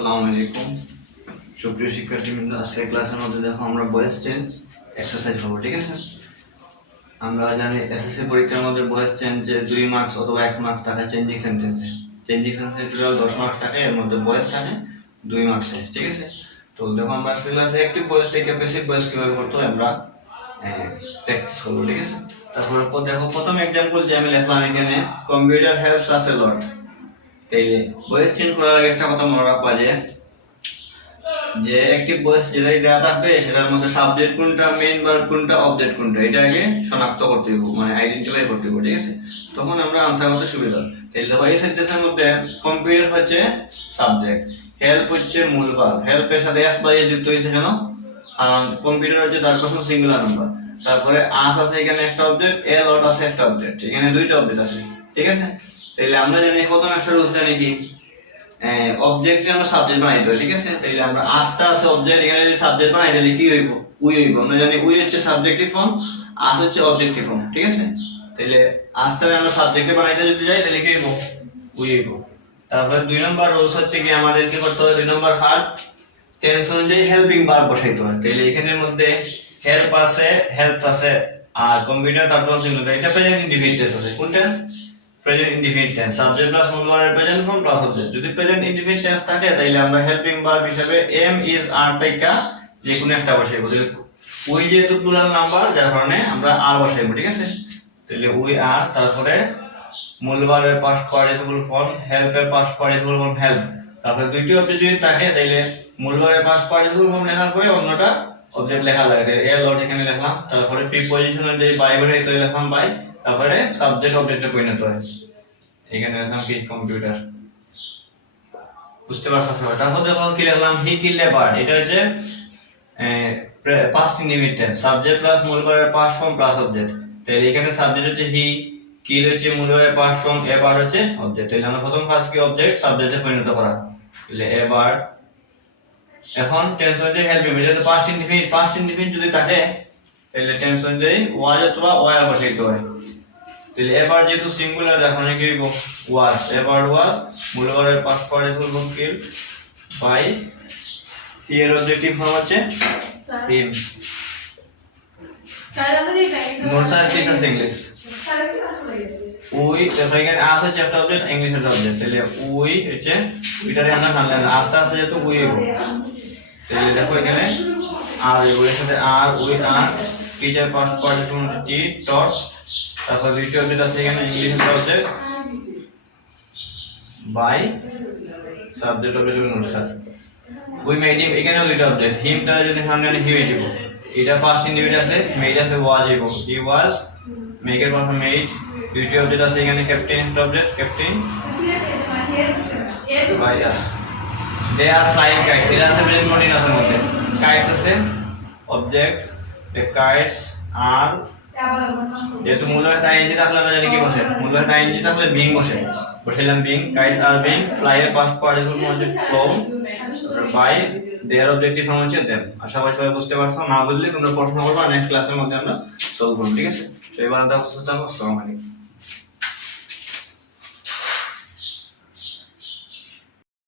আসসালামু আলাইকুম সুপ্রিয় শিক্ষার্থীবৃন্দ, আজকের ক্লাসের মধ্যে দেখো আমরা ভয়েস চেঞ্জ এক্সারসাইজ করব। ঠিক আছে, আমরা জানি এসএসসি পরীক্ষার মধ্যে ভয়েস চেঞ্জে 2 মার্কস অথবা 1 মার্কস থাকে। চেঞ্জিং সেন্টেন্সে টোটাল 10 মার্কস থাকে, এর মধ্যে ভয়েস থাকে 2 মার্কসে। ঠিক আছে, তো দেখো আমরা আজকের ক্লাসে অ্যাক্টিভ ভয়েস থেকে প্যাসিভ ভয়েস কিভাবে করতে হয় আমরা প্র্যাকটিস করবো। ঠিক আছে, তারপরে দেখো প্রথম এক্সাম্পল যে আমি লিখলাম এখানে, কম্পিউটার হেল্পস আস এ লট। তাইলে ভয়েস চেঞ্জ করার আগে একটা কথা মনে রাখবা যে অ্যাক্টিভ ভয়েস যেটাই দেওয়া থাকবে সেটার মধ্যে সাবজেক্ট কোনটা, মেইন ভার্ব কোনটা, অবজেক্ট কোনটা, এটা আগে শনাক্ত করতে হবে, মানে আইডেন্টিফাই করতে হবে। ঠিক আছে, তখন আমরা আনসার করতে সুবিধা। তাহলে দেখো এই সেন্টেন্সের মধ্যে কম্পিউটার হচ্ছে সাবজেক্ট, হেল্প হচ্ছে মূল ভার্ব, হেল্পের সাথে এস বাই যুক্ত হয়েছে কেন, কারণ কম্পিউটার হচ্ছে তার পার্সন সিঙ্গুলার নাম্বার। তারপরে আস আছে এখানে একটা অবজেক্ট, এ লট আছে একটা অবজেক্ট, এখানে দুইটা অবজেক্ট আছে। ঠিক আছে, তাহলে আমরা জানি প্রথম একটা রুলস জানি কি, অবজেক্ট আমরা সাবজেক্ট বানাইতে হয়। ঠিক আছে, তাইলে আমরা আসটা আছে অবজেক্ট, এখানে যদি সাবজেক্ট বানাই তাহলে কি হইব, উই হইব। আমরা জানি উই হচ্ছে সাবজেক্টিভ ফর্ম, আস হচ্ছে অবজেক্টিভ ফর্ম। ঠিক আছে, তাইলে আসটারে আমরা সাবজেক্টে বানাইতে যদি যাই তাহলে কি হইব, উই হইব। তারপরে 2 নম্বর রুলস হচ্ছে কি, আমাদের কি করতে হবে, 2 নম্বর হার টেন্স অনুযায়ী হেল্পিং ভার্ব বসাইতে হয়। তাইলে এখানের মধ্যে হেল্প আছে আর কম্পিউটার তারপর সিঙ্গুলার, এটা প্রেজেন্ট ইনডিফিনিট টেন্স আছে। কোন tense, present indefinite tense, subject plus মূল ভার্বের প্রেজেন্ট ফর্ম প্লাস অবজেক্ট। যদি প্রেজেন্ট ইনডিফিনিট টেন্স থাকে তাহলে আমরা হেল্পিং ভার্ব হিসেবে এম ইজ আর টাইকা যে কোনো একটা বসাইব। উই যেহেতু প্লুরাল নাম্বার যার কারণে আমরা আর বসাইব। ঠিক আছে, তাহলে উই আর, তারপরে মূল ভার্বের পাস্ট পার্টিসিপল ফর্ম, হেল্পের পাস্ট পার্টিসিপল ফর্ম হেল্প। তারপরে দুইটি অবজেক্ট যদি থাকে তাহলে মূল ভার্বের পাস্ট পার্টিসিপল ফর্ম লেখার পরে অন্যটা অবজেক্ট লেখা লাগে। এ লট এখানে লিখলাম, তারপরে প্রিপজিশন অনুযায়ী বাই বসাই তো লিখলাম বাই, তারপরে সাবজেক্ট অবজেক্টে পরিণত হয়, এখানে লিখলাম কি কম্পিউটার। বুঝতে পারছো সবাই? তারপর দেখো কি লিখলাম, হি কিলড এ বার্ড, এটা হচ্ছে past indefinite tense, subject plus মূল ভার্বের পাস্ট ফর্ম প্লাস অবজেক্ট। তাহলে এখানে সাবজেক্ট হচ্ছে হি, কিল হচ্ছে মূল ভার্বের পাস্ট ফর্ম, এ বার্ড হচ্ছে অবজেক্ট। তাহলে আমরা প্রথম কাজ কি, অবজেক্ট সাবজেক্টে পরিণত করা। তাহলে এ বার্ড, এখন টেন্স অনুযায়ী হেল্পিং, এটা পাস্ট ইনডিফিনিট যদি থাকে তাহলে টেন্স অনুযায়ী ওয়াজ অথবা ওয়ার বসাইতে হয়। তাহলে এবার যেহেতু সিঙ্গুলার এখন কি হইব, ওয়াজ, এবার ওয়াজ মূল ভার্বের past participle form kill by, এর অবজেক্টিভ ফর্ম হচ্ছে হিম। স্যার আমাদের নোট স্যার কি আছে ইংলিশ, উই, তারপর এখানে আস হচ্ছে একটা অবজেক্ট, ইংলিশ একটা অবজেক্ট। তাহলে উই হচ্ছে উইটারে আমরা জানলাম, আসটা আছে যেহেতু উই হইব। তাহলে দেখো এখানে আর এর সাথে আর, উই আর, টিচার পাস্ট পার্টিসিপল টি টট, তারপর দ্বিতীয় অবজেক্ট আছে এখানে ইংলিশ একটা object by subject object note sir. We made him, এখানেও দুইটা অবজেক্ট, হিমটা যদি সামনে আনি হি হয়ে যাব, এটা পাস্ট ইনডিফিনিট আছে, মেড আছে ওয়াজ হইব, হি ওয়াজ, মেকের পারফর্ম মেড। দুইটি অবজেক্ট আছে এখানে, ক্যাপ্টেন একটা object, captain by us. They are flying kites, এটা আছে প্রেজেন্ট কন্টিনিউয়াসের মধ্যে, কাইটস আছে অবজেক্ট, দ্য কাইটস আর, যেহেতু মূল ভার্ব আইএনজি থাকলে আমরা জানি কি বসে, মূল ভার্ব আইএনজি থাকলে বিং বসাইলাম being, kites are being, fly এর পাস্ট পার্টিসিপল ফর্ম হচ্ছে flown by, their objective form হচ্ছে দেম। আশা করি সবাই বুঝতে পারছো, না বুঝলে তোমরা প্রশ্ন করবে, নেক্সট ক্লাসের মধ্যে আমরা সলভ করব। ঠিক আছে, তো এবার আমরা সুস্থ থাকো, আসসালামু আলাইকুম।